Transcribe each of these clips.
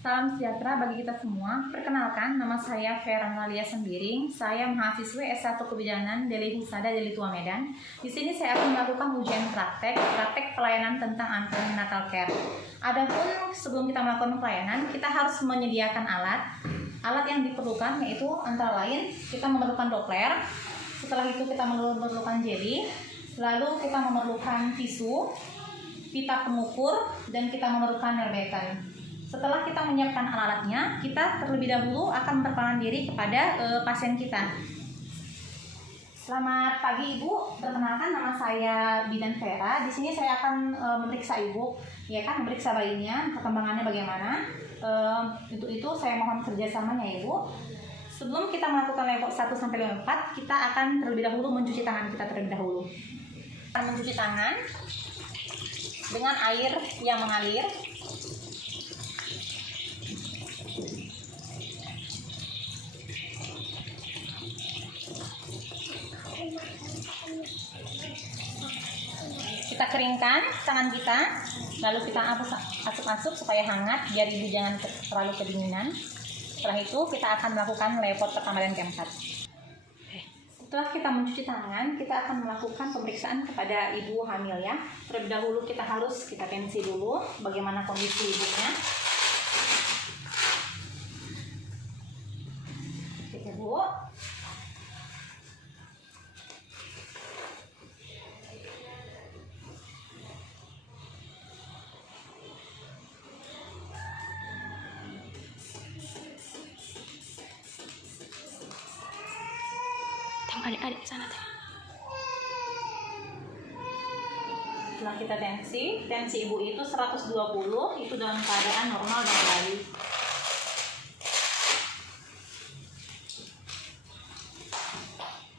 Salam sejahtera bagi kita semua. Perkenalkan, nama saya Vera Nalia Sembiring. Saya mahasiswi S1 Kebidanan Deli Husada Deli Tua Medan. Di sini saya akan melakukan ujian praktek pelayanan tentang antenatal care. Adapun sebelum kita melakukan pelayanan, kita harus menyediakan alat. Alat yang diperlukan yaitu antara lain kita memerlukan Doppler. Setelah itu kita memerlukan jeli. Lalu kita memerlukan tisu, pita pengukur, dan kita memerlukan nerbekan. Setelah kita menyiapkan alat-alatnya, kita terlebih dahulu akan memperkenalkan diri kepada pasien kita. Selamat pagi Ibu, perkenalkan nama saya Bidan Vera. Di sini saya akan memeriksa Ibu, ya kan, memeriksa bayinya, perkembangannya bagaimana. Untuk itu saya mohon kerjasamanya Ibu. Sebelum kita melakukan level 1 sampai level 4, kita akan terlebih dahulu mencuci tangan kita terlebih dahulu. Kita mencuci tangan dengan air yang mengalir. Kita keringkan tangan kita, lalu kita asup-asup supaya hangat, biar Ibu jangan terlalu kedinginan. Setelah itu kita akan melakukan lepot pertama dan keempat. Setelah kita mencuci tangan, kita akan melakukan pemeriksaan kepada ibu hamil ya. Terlebih dahulu kita tensi dulu bagaimana kondisi ibunya. Oke Bu. Adik-adik sana tuh. Setelah kita tensi ibu itu 120, itu dalam keadaan normal dan bayi.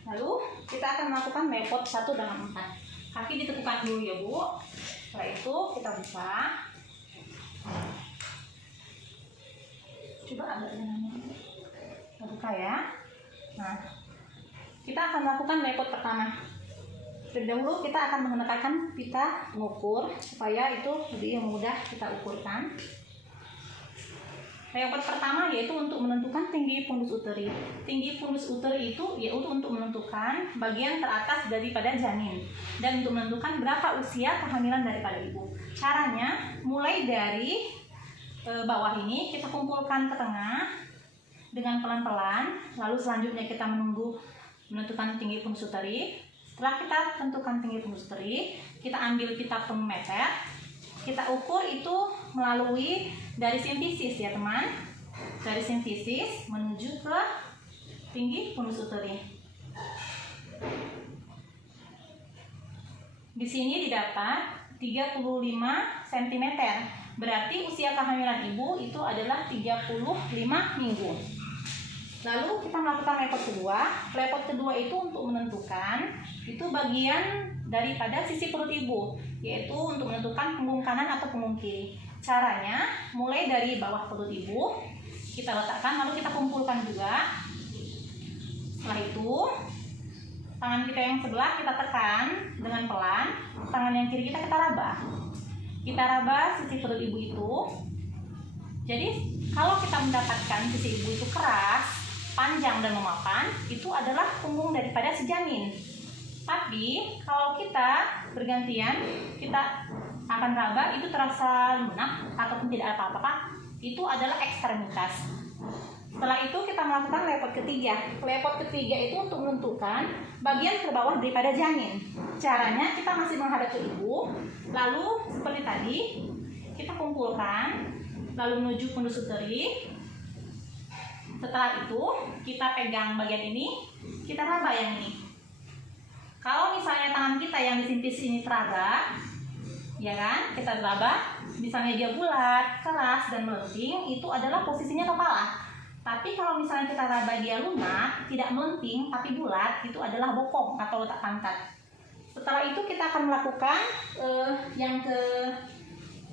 Lalu kita akan melakukan mepot 1 dengan 4. Kaki ditekukan dulu ya Bu. Setelah itu kita buka. Coba agak kita buka ya. Nah, kita akan melakukan lepot pertama. Terlebih dahulu kita akan menggunakan pita pengukur supaya itu lebih mudah kita ukurkan. Lepot pertama yaitu untuk menentukan tinggi fundus uteri. Tinggi fundus uteri itu yaitu untuk menentukan bagian teratas daripada janin dan untuk menentukan berapa usia kehamilan daripada ibu. Caranya mulai dari bawah ini kita kumpulkan ke tengah dengan pelan-pelan, lalu selanjutnya kita menentukan tinggi fundus uteri. Setelah kita tentukan tinggi fundus uteri, kita ambil pita pemeter, kita ukur itu melalui dari sintesis ya teman, dari sintesis menuju ke tinggi fundus uteri. Di sini didapat 35 cm, berarti usia kehamilan ibu itu adalah 35 minggu. Lalu kita melakukan lepot kedua. Lepot kedua itu untuk menentukan itu bagian daripada sisi perut ibu, yaitu untuk menentukan punggung kanan atau punggung kiri. Caranya mulai dari bawah perut ibu kita letakkan, lalu kita kumpulkan juga. Setelah itu tangan kita yang sebelah kita tekan dengan pelan, tangan yang kiri kita raba. Kita raba sisi perut ibu itu. Jadi kalau kita mendapatkan sisi ibu itu keras, panjang dan memapan, itu adalah punggung daripada si janin. Tapi kalau kita bergantian, kita akan raba itu terasa lunak ataupun tidak apa-apa, itu adalah ekstremitas. Setelah itu kita melakukan lepot ketiga. Lepot ketiga itu untuk menentukan bagian terbawah daripada janin. Caranya kita masih menghadap ke ibu, lalu seperti tadi kita kumpulkan, lalu menuju fundus uteri. Setelah itu kita pegang bagian ini, kita raba yang ini. Kalau misalnya tangan kita yang disintesis ini teraba, ya kan, kita raba, misalnya dia bulat, keras dan melenting, itu adalah posisinya kepala. Tapi kalau misalnya kita raba dia lunak, tidak melenting tapi bulat, itu adalah bokong atau letak pantat. Setelah itu kita akan melakukan yang ke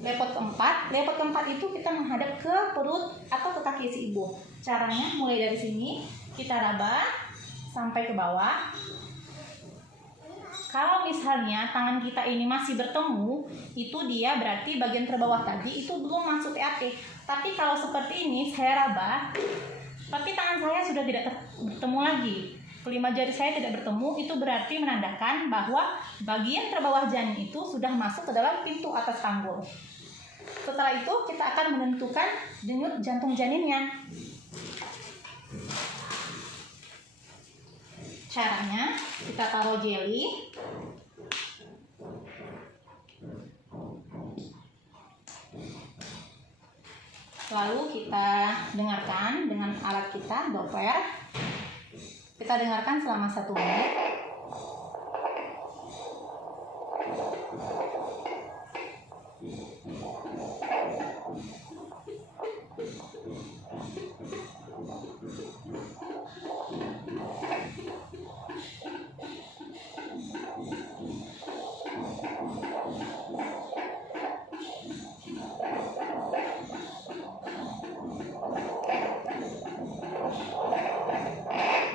lepot keempat. Lepot keempat itu kita menghadap ke perut atau ke kaki si ibu. Caranya mulai dari sini kita raba sampai ke bawah. Kalau misalnya tangan kita ini masih bertemu, itu dia berarti bagian terbawah tadi itu belum masuk TAT. Tapi kalau seperti ini saya raba, tapi tangan saya sudah tidak bertemu lagi. Kelima jari saya tidak bertemu, itu berarti menandakan bahwa bagian terbawah janin itu sudah masuk ke dalam pintu atas tanggul. Setelah itu kita akan menentukan denyut jantung janinnya. Caranya kita taruh jeli. Lalu kita dengarkan dengan alat kita, Doppler. Kita dengarkan selama 1 menit.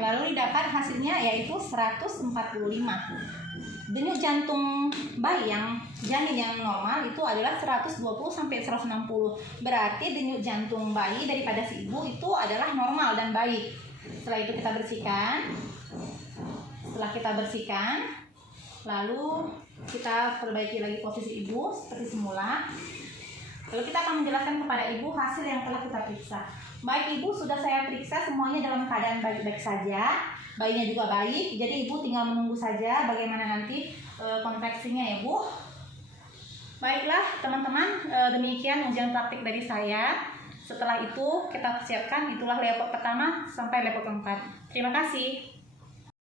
Lalu didapat hasilnya yaitu 145. Denyut jantung bayi yang janin yang normal itu adalah 120 sampai 160. Berarti denyut jantung bayi daripada si ibu itu adalah normal dan baik. Setelah itu kita bersihkan. Setelah kita bersihkan, lalu kita perbaiki lagi posisi ibu seperti semula. Lalu kita akan menjelaskan kepada ibu hasil yang telah kita periksa. Baik ibu, sudah saya periksa semuanya dalam keadaan baik-baik saja. Bayinya juga baik, jadi ibu tinggal menunggu saja bagaimana nanti kontraksinya ya bu. Baiklah teman-teman, demikian ujian praktik dari saya. Setelah itu kita siapkan, itulah level pertama sampai level keempat. Terima kasih.